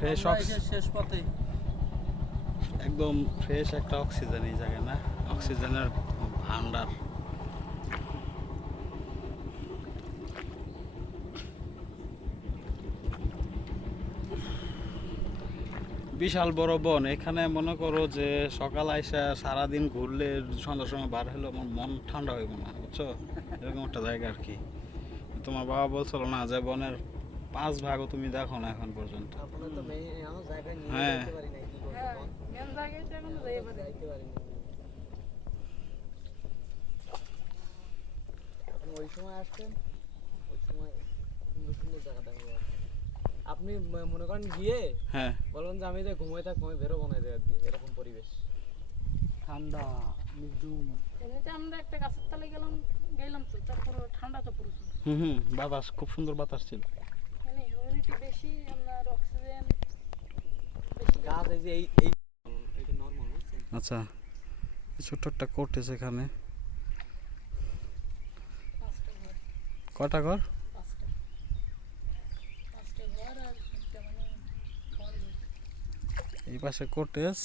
Fresh শেষ পথে একদম ফ্রেশ একটা অক্সিজেন এই জায়গায় না, অক্সিজেনের ভান্ডার। বিশাল বড় বন। এখানে মনে করো যে সকাল আইসা সারাদিন ঘুরলে সন্ধ্যার সময় বার হলে আমার মন ঠান্ডা হইব না, বুঝছো? এরকম একটা জায়গা আর কি। তোমার বাবা বলছিল না যে বনের 5 ভাগও তুমি দেখো না এখন পর্যন্ত। হ্যাঁ ওই সময় আসতেন, ওই সময় সুন্দর সুন্দর জায়গা দেখা যায়। আপনি মনে করেন গিয়ে হ্যাঁ বলবেন যে আমি যে ঘুমাই থাক ঘুমাই বেরোবো না জায়গা দিয়ে, এরকম পরিবেশ ঠান্ডা নিঝুম। এমনিতে আমরা একটা গাছের তলে গেলাম তো তারপর ঠান্ডা তো প্রচুর। বাতাস খুব সুন্দর বাতাস ছিল। মানে হিউমিডিটি বেশি, আপনার অক্সিজেন গাছ এই যে এটা নরমাল বুঝছেন। আচ্ছা ছোট্ট একটা কোর্টেজ এখানে। কটা ঘর? পাঁচটা ঘর আর একটা মানে ফল। এই পাশে কোর্টেজ,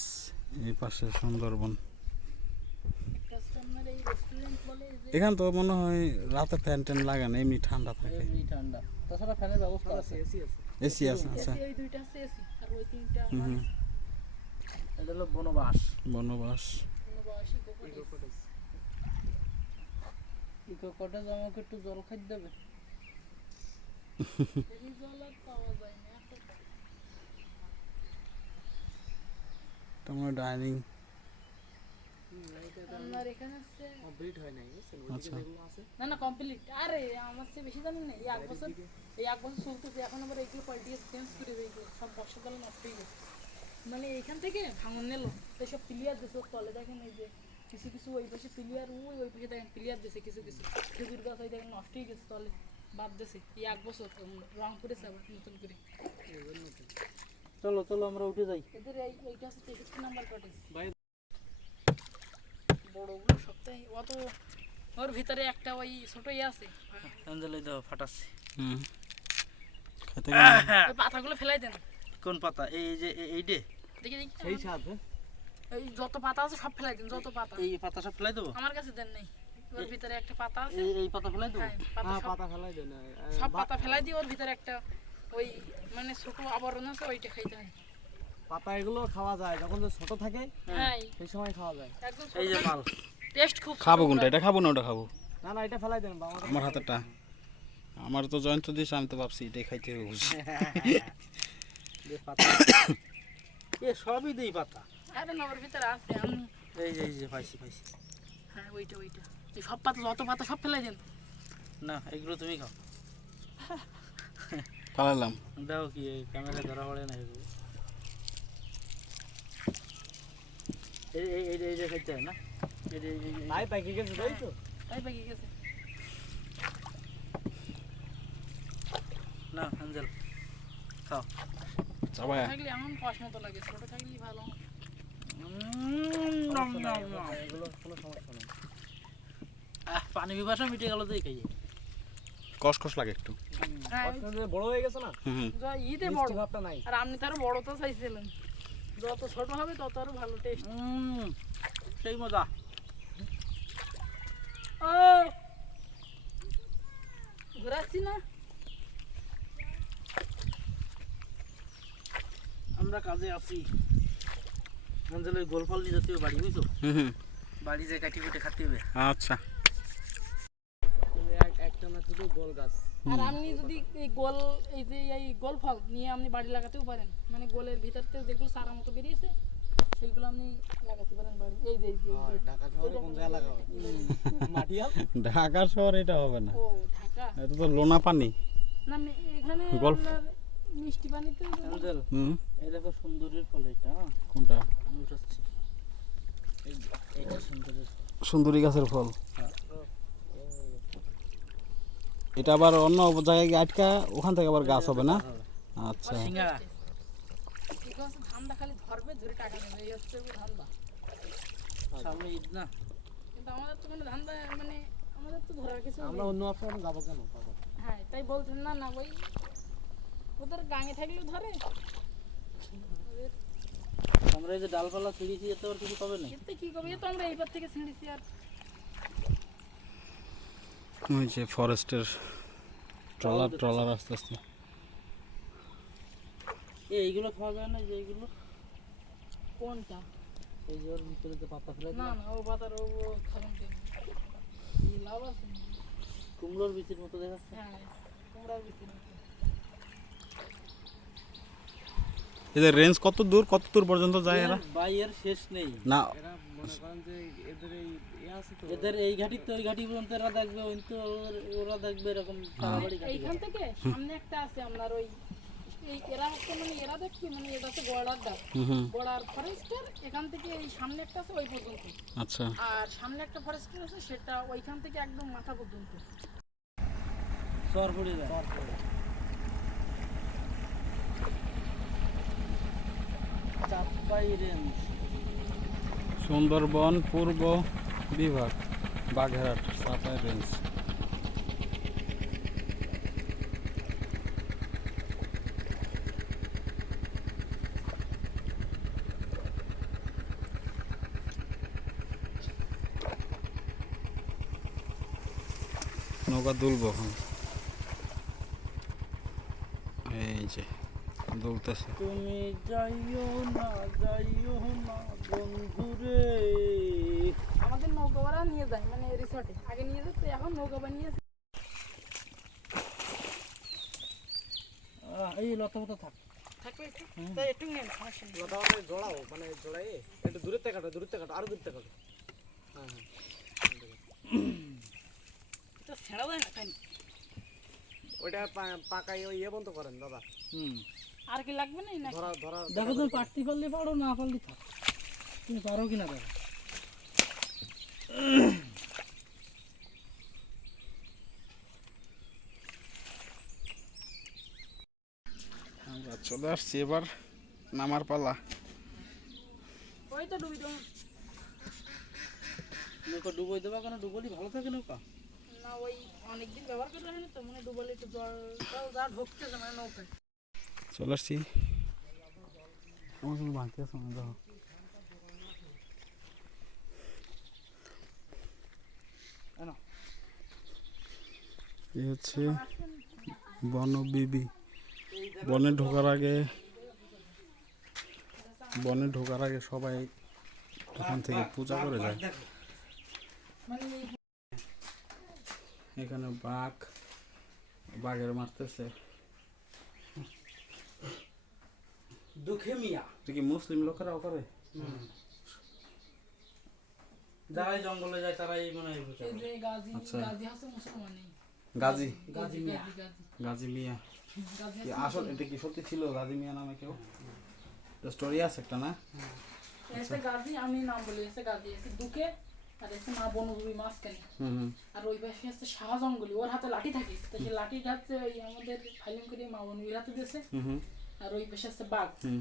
এই পাশে সুন্দরবন। আপনার এই রেস্টুরেন্ট বলে যে এখানে তো মনে হয় রাতে ফ্যান ট্যান লাগে না, এমনি ঠান্ডা থাকে। এমনি ঠান্ডা, তাছাড়া ফ্যানের ব্যবস্থা আছে, এসি আছে। এসি আছে। আচ্ছা এই দুইটা আছে এসি, আর ওই তিনটা এটা হলো বনবাস। বনবাস। বয়সী কোকোটেস। ইকো কটেজ আমাকে একটু জল খাই দেবে। এই জল আর পাওয়া যায় না এখন। তোমার ডাইনিং। আপনার এখানে হচ্ছে কমপ্লিট হয় নাই বুঝছেন, আচ্ছা। ওইদিকে যেগুলো আছে না না কমপ্লিট। আরে আমার চেয়ে বেশি জানেন না, এই এক বছর চলতেছে, এখন আবার এইগুলো পাল্টি চেঞ্জ করে দিয়েছে, সব বর্ষাকালে নষ্ট হয়ে গেছে। মানে এইখান থেকে ভাঙন নিল, সব প্লেয়ার দিয়েছে ওর তলে, দেখেন এই যে কিছু কিছু ওই পাশে প্লেয়ার, ওই পাশে দেখেন প্লেয়ার দিয়েছে কিছু কিছু, খেজুর গাছ ওই দেখেন নষ্ট হয়ে গেছে তলে, বাদ দিয়েছে এই এক বছর রং করেছে আবার নতুন করে। চলো চলো আমরা উঠে যাই। এদের এইটা হচ্ছে 63 নাম্বার কটেজ। ভাই বড়গুলো সপ্তাহে অত, ওর ভিতরে একটা ওই ছোট ইয়ে আছে, অঞ্জলি দাও ফাটাচ্ছি। খেতে ওই পাতাগুলো ফেলাই দেন। কোন পাতা? এই যে এইটে দেখি দেখি সেই সাথ, এই যত পাতা আছে সব ফেলাই দেন, যত পাতা। এই পাতা সব ফেলাই দেবো। আমার কাছে দেন নেই, ওর ভিতরে একটা পাতা আছে। এই পাতা ফেলাই দেবো। হ্যাঁ, পাতা ফেলাই দেন, সব পাতা ফেলাই দিয়ে ওর ভিতরে একটা ওই মানে ছোট আবরণ আছে, ওইটা খাইতে হয়। পাতা এগুলো খাওয়া যায় যখন ছোট থাকে, হ্যাঁ সেই সময় খাওয়া যায়। একদম এই যে মাল টেস্ট খুব। খাবো কোনটা? এটা খাবো না ওটা খাবো? না না এটা ফেলাই দেন বাবা। আমার হাতেরটা, আমার তো জয়ন্ত দিস, আমি তো ভাবছি এটাই খাইতে হবে। এ সবই দেই পাতা। আরে না, ওর ভিতরে আছে আমি। এই যে পাইছি। হ্যাঁ ওইটা এই সব পাতা, যত পাতা সব ফেলাই দেন। না এগুলো তুমি খাও। পালালাম। দাও কি ক্যামেরা ধরা পড়ে না এগুলো। এই যে খাইতে হয় না, ভাই পাইকে গেছে তাই তো। তাই পাকি গেছে। না আঞ্জল খাও। চাবায়া থাকলে এমন কষ্ট মতো লাগে, ছোট থাকলেই ভালো। এগুলো কোনো সমস্যা নেই। পানি পিপাসা মিটে গেল তো এই খাইয়ে। কসকস লাগে একটু। হ্যাঁ, বড় হয়ে গেছে না, ঈদে বড় ভাবটা নাই। আর আপনি তার বড় তো চাইছিলেন, যত ছোট হবে তত আরো ভালো টেস্ট। সেই মজা। ও ঘুরাচ্ছি না, আমরা কাজে আছি। অঞ্জলের গোলফল নিয়ে যেতে হবে বাড়ি, বুঝছো? বাড়ি যে কাটি কুটে খাতে হবে। আচ্ছা একটা না শুধু গোল গাছ। আর আপনি যদি এই গোল, এই যে এই গোল ফল নিয়ে আপনি বাড়ি লাগাতেও পারেন, মানে গোলের ভিতর থেকে যেগুলো চারা মতো বেরিয়েছে সেইগুলো আপনি লাগাতে পারেন বাড়ি। এই যে ঢাকা শহরে কোন জায়গা লাগাও? মাটিয়া? ঢাকা শহর এটা হবে না, ও ঢাকা এটা তো লোনা পানি। না, এখানে গল্ফ। আপনার মিষ্টি পানিতে অঞ্জল এই দেখো সুন্দরীর ফল এটা। কোনটা? আমি উঠাচ্ছি। এইটা সুন্দরীর সুন্দরী গাছের ফল। এটা আবার অন্য জায়গায় গিয়ে আটকা, ওখান থেকে আবার গাছ হবে না। আচ্ছা সিঙ্গারা। এগুলো হচ্ছে ধান্দা, খালি ধরবে ধরে টাকা নেবে, এই হচ্ছে ধান্দা। সামনে ঈদ না, কিন্তু আমাদের তো কোনো ধান্দা, মানে আমাদের তো ধরার কিছু আমরা নেই। অন্য অপশন যাবো কেন? হ্যাঁ তাই বলছেন না, না ওই ওদের গাঙে থাকলেও ধরে, আমরা এই যে ডালপালা ছিঁড়েছি এতে আর কিছু পাবে না। এতে কি করবে? এ তো আমরা এইবার থেকে ছিঁড়েছি আর ওই যে ফরেস্টের ট্রলার আস্তে আস্তে। এইগুলো খাওয়া যায় না, যে এইগুলো কোনটা? এই যে ওর ভিতরে যে পাতা ফেলে না না, ও পাতার ও খাবেন কেন? কি লাভ আছে? কুমড়োর বিচির মতো দেখাচ্ছে। হ্যাঁ, কুমড়ার বেশি না। এদের রেঞ্জ কত দূর পর্যন্ত যায় এরা? বাইয়ের শেষ নেই। না এরা মনে করেন যে এদের এই আছে তো, এদের এই ঘাটি তো ওই ঘাটি পর্যন্ত এরা দেখবে, ওই তো ওরা দেখবে এরকম তাড়াতাড়ি ঘাটি। এইখান থেকে সামনে একটা আছে আপনার ওই এই এরা হচ্ছে মানে এরা দেখবি মানে এটা হচ্ছে গড়ার ডাল, হুম গড়ার ফরেস্টের এখান থেকে এই সামনে একটা আছে ওই পর্যন্ত, আচ্ছা আর সামনে একটা ফরেস্টের আছে সেটা ওইখান থেকে একদম মাথা পর্যন্ত। সর পড়ে যায়। চাপাই রেঞ্জ, সুন্দরবন পূর্ব বিভাগ, বাগেরহাট, চাপাই রেঞ্জ। নৌকা দুলবো এখন, এই যে দুলতেছে। তুমি যাইও না বন্ধুরে। আমাদের নৌকা ওরা নিয়ে যায় মানে রিসর্টে আগে নিয়ে যেত, এখন নৌকা বানিয়েছে। এই লতা পাতা থাক। থাকবে একটু, তাই একটু নেন, সমস্যা নেই। লতা জড়াও মানে জড়াই একটু দূরে থেকে কাটো, আরো দূরে থেকে কাটো। হ্যাঁ হ্যাঁ, এটা ছেড়া যায় না তাই না? ওইটা পাকাই ওই ইয়ে বন্ধ করেন দাদা, আর কি লাগবে না নাকি? ধরা দেখো তুমি পারতে পারলে পারো, না পারলে থাক। তুমি পারো কিনা দেখো। আমরা চলে আসছি, এবার নামার পালা। ওই তো ডুবি দেবো নৌকা ডুবোই দেবা কেন? ডুবলি ভালো থাকে নৌকা। না, ওই অনেকদিন ব্যবহার করে রাখেনি তো মানে ডুবালে একটু জল যা ঢুকতেছে মানে নৌকায়। চলে আসছি। আমার কোনো বাকি আছে না, দেখো এই হচ্ছে বনবিবি। বনে ঢোকার আগে সবাই এখান থেকে পূজা করে যায়। মানে এখানে বাঘের মারতেছে। দুঃখে মিয়া এটা কি মুসলিম লোকেরাও করে? যারাই জঙ্গলে যায় তারাই মনে হয় পূজা এই করে। যে গাজী আচ্ছা। গাজী আছে মুসলমানই। গাজী গাজী মিয়া। গাজী মিয়া গাজী কি আছে আসল? এটা কি সত্যি ছিল গাজী মিয়া নামে কেউ? স্টোরি আছে একটা না? এসে গাজী, আমি নাম বলি এসে গাজী, এসে দুকে আর এসে মা বনভূমি মাঝখানে। হুম আর ওই পাশে হচ্ছে শাহ জঙ্গলি, ওর হাতে লাঠি থাকে তো সেই লাঠিটা হচ্ছে ওই আমাদের ফাইলিং করে মা বনভূমির হাতে দিয়েছে। হুম আর ওই পাশে হচ্ছে বাঘ, হুম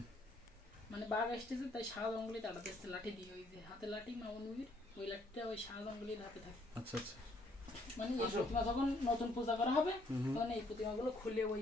মানে বাঘ আসতেছে তাই শাহ জঙ্গলি তাড়াতে এসছে লাঠি দিয়ে, ওই যে হাতে লাঠি মা বনভূমির, ওই লাঠিটা ওই শাহ জঙ্গলির হাতে থাকে। আচ্ছা আচ্ছা মানে এই প্রতিমা যখন নতুন পূজা করা হবে তখন এই প্রতিমাগুলো খুলে ওই